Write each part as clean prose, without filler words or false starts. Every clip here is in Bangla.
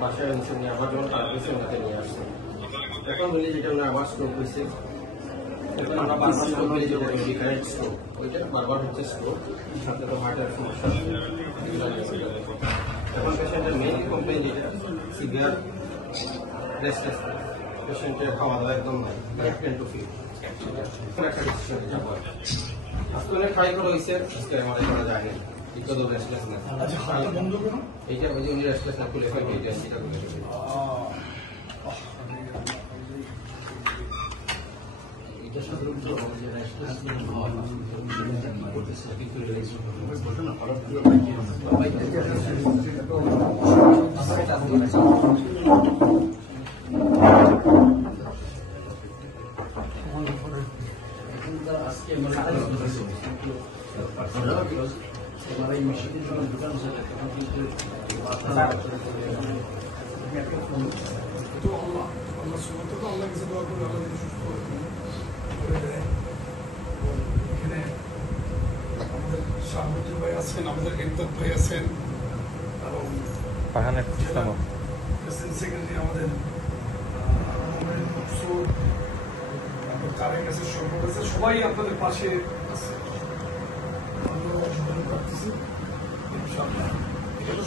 বাসায় অংশ নিয়ে আবার যখন কাজ করছে ওনাকে নিয়ে আসছে এখন বলি যেটা ওনার আবার স্ট্রোক হয়েছে এখন আমরা বারবার বলি যে রিকারেন্ট স্ট্রোক ওইটা বারবার হচ্ছে স্ট্রোক সাথে তো হার্টের সমস্যা এখন পেশেন্টের মেইন কমপ্লেন যেটা সিভিয়ার রেস্টলেসনেস পেশেন্টের খাওয়া দাওয়া একদম নাই টেন টু ফিল একটা ডিসিশন যাবো আসলে ট্রাই করা হয়েছে আজকে আমাদের করা যায়নি because of restlessness. এইটা ওই যে উনি রেস্টলেস না খুলে ফেলবে এটা সেটা বলে এটা সাধারণত যে রেস্টলেস হয় করতেছে কিন্তু রিলেশন বলতে না ফলো আজকে हमारा ये मशीन जो दुकान से तो अल्लाह सुबहान तो अल्लाह की दुआ করে আল্লাহ সুস্থ করে এখানে আমাদের শাহবুদ্দিন ভাই আছেন আমাদের একদম ভাই আছেন এবং পাহানের ইসলাম প্রেসিডেন্ট সেক্রেটারি আমাদের তারেক আছে সম্পদ আছে সবাই আপনাদের পাশে আছে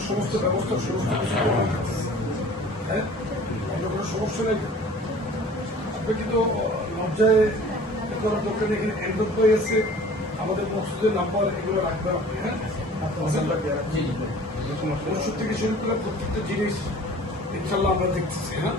সমস্ত ব্যবস্থা হ্যাঁ কোনো সমস্যা নেই আপনি কিন্তু লজ্জায় করার দরকার নেই এখানে এন্ডোপাই আছে আমাদের মসজিদের নাম্বার এগুলো রাখবেন আপনি হ্যাঁ ওষুধ থেকে শুরু করে প্রত্যেকটা জিনিস ইনশাল্লাহ আমরা দেখতেছি হ্যাঁ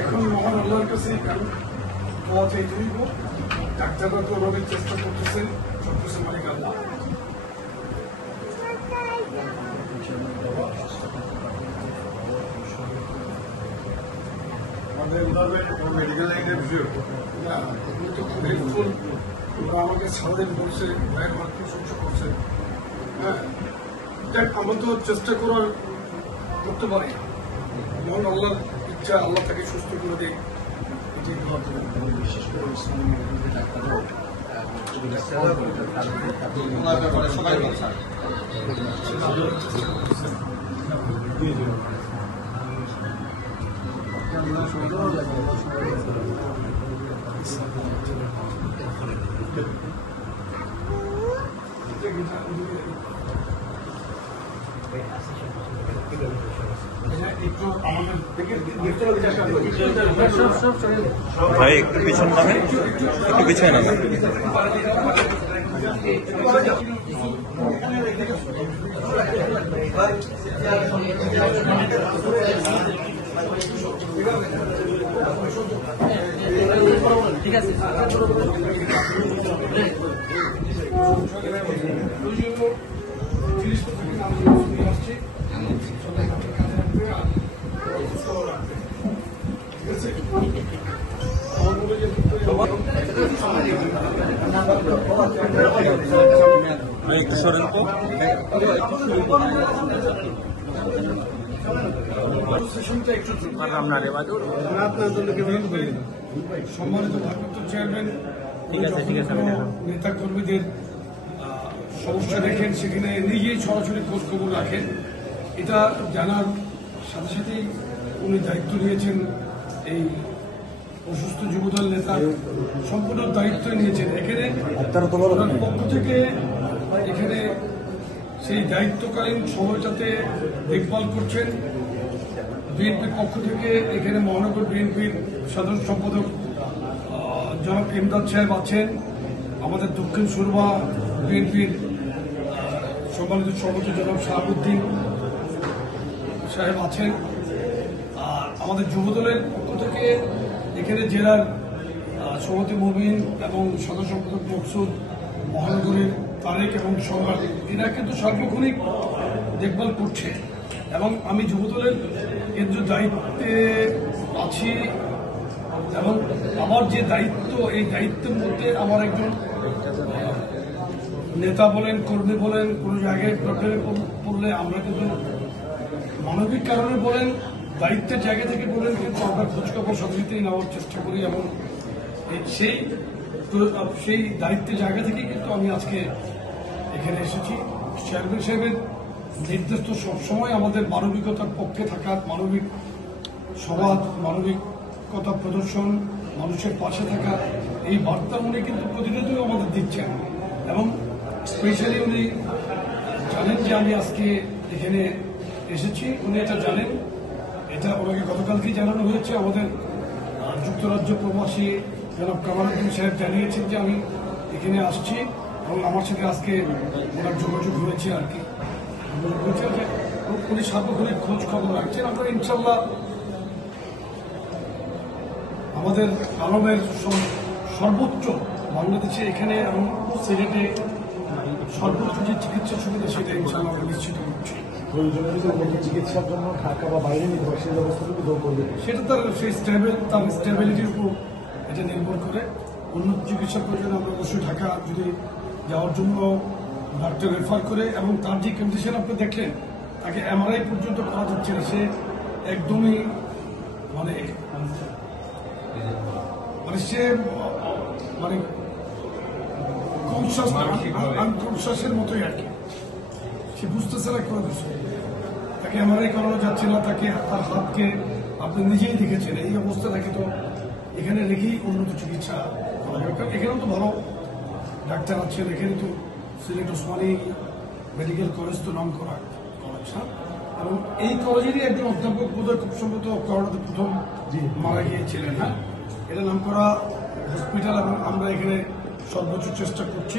এখন মহান আল্লাহর কাছে দোয়া চাইতে হইব ডাক্তাররা তো ওভাবে চেষ্টা করতেছেন সবকিছু মালিক আল্লাহ মেডিকেল লাইনের ভিউ না এগুলো তো খুব হেল্পফুল ওরা আমাকে সারাদিন বলছে ভাইয়ের মার প্রশংসা করছে হ্যাঁ দেখ আমরা তো চেষ্টা করার করতে পারি যখন আল্লাহর ইচ্ছা আল্লাহ তাকে সুস্থ করে দেয় এটাই বিশেষ করে সবাই ভাই একটু পিছন নামে একটু পিছনে নামে ঠিক আছে একটু সরেন তো সম্মানিত ভারপ্রাপ্ত চেয়ারম্যান নেতা কর্মীদের সমস্যা দেখেন সেখানে নিজেই সরাসরি খোঁজ খবর রাখেন এটা জানার সাথে সাথেই উনি দায়িত্ব নিয়েছেন, এই অসুস্থ যুবদল নেতা সম্পূর্ণ দায়িত্ব নিয়েছেন। এখানে ওনার পক্ষ থেকে এখানে সেই দায়িত্বকালীন সময়টাতে দেখভাল করছেন। বিএনপির পক্ষ থেকে এখানে মহানগর বিএনপির সাধারণ সম্পাদক জনাব ইমদাদ সাহেব আছেন, আমাদের দক্ষিণ সুরমা বিএনপির সম্মানিত সভাপতি জনাব শাহাবুদ্দিন সাহেব আছেন। আর আমাদের যুবদলের পক্ষ থেকে এখানে জেলার সভাপতি মুবিন এবং সাধারণ সম্পাদক মকসুদ, মহানগরের তারেক এবং সম্রাট, এরা কিন্তু সার্বক্ষণিক দেখভাল করছে। এবং আমি যুবদলের কেন্দ্রীয় দায়িত্বে আছি এবং আমার যে দায়িত্ব, এই দায়িত্বের মধ্যে আমার একজন নেতা বলেন, কর্মী বলেন, কোনো জায়গায় প্রবলেমে পড়লে আমরা কিন্তু মানবিক কারণে বলেন, দায়িত্বের জায়গা থেকে বলেন, কিন্তু আমরা খোঁজখবর সবকিছুই নেওয়ার চেষ্টা করি। এবং সেই দায়িত্বের জায়গা থেকে কিন্তু আমি আজকে এখানে এসেছি। চেয়ারম্যান সাহেবের নির্দেশ তো সবসময় আমাদের মানবিকতার পক্ষে থাকা, মানবিক সমাজ, মানবিকতা প্রদর্শন, মানুষের পাশে থাকা, এই বার্তা উনি কিন্তু প্রতিনিধিও আমাদের দিচ্ছেন। এবং স্পেশালি উনি জানেন যে আমি আজকে এখানে এসেছি, উনি এটা জানেন, এটা ওনাকে গতকালকেই জানানো হয়েছে। আমাদের যুক্তরাজ্য প্রবাসী জনাব কামালউদ্দিন সাহেব জানিয়েছেন যে আমি এখানে আসছি এবং আমার সাথে আজকে ওনার যোগাযোগ হয়েছে আর কি। উনি সার্বক্ষণিক খোঁজ খবর রাখছেন। আমরা ইনশাল্লাহ আমাদের আলমের সর্বোচ্চ বাংলাদেশে এখানে এবং সিলেটে সর্বোচ্চ যে চিকিৎসা সুবিধা সেটা ইনশাল্লাহ আমরা নিশ্চিত করছি। চিকিৎসার জন্য ঢাকা বা বাইরে নিতে হয়, সেই ব্যবস্থাটুকু দৌড় করবে। সেটা তার স্টেবিলিটির উপর এটা নির্ভর করে। উন্নত চিকিৎসার প্রয়োজনে আমরা অবশ্যই ঢাকা যদি যাওয়ার জন্য ডাক্তার রেফার করে, এবং তার যে কন্ডিশন আপনি দেখলেন, তাকে এমআরআই পর্যন্ত করা যাচ্ছে না, সে একদমই মানে সে মানে আনকনশাসের মতোই আর কি, সে বুঝতেছে না কোনো কিছু। তাকে এমআরআই করানো যাচ্ছে না, তাকে তার হাতকে আপনি নিজেই দেখেছেন। এই অবস্থা তাকে তো এখানে রেখেই উন্নত চিকিৎসা করা দরকার। এখানেও তো ভালো ডাক্তার আছেন, এখানে তো সিলেট ওসমানী মেডিকেল কলেজ তো নাম করা কলেজ, এবং এই কলেজেরই একজন অধ্যাপক বোধহয় খুব সম্ভবত করোনাতে প্রথম মারা গিয়েছিলেন। এটা নাম করা হসপিটাল, এবং আমরা এখানে সর্বোচ্চ চেষ্টা করছি।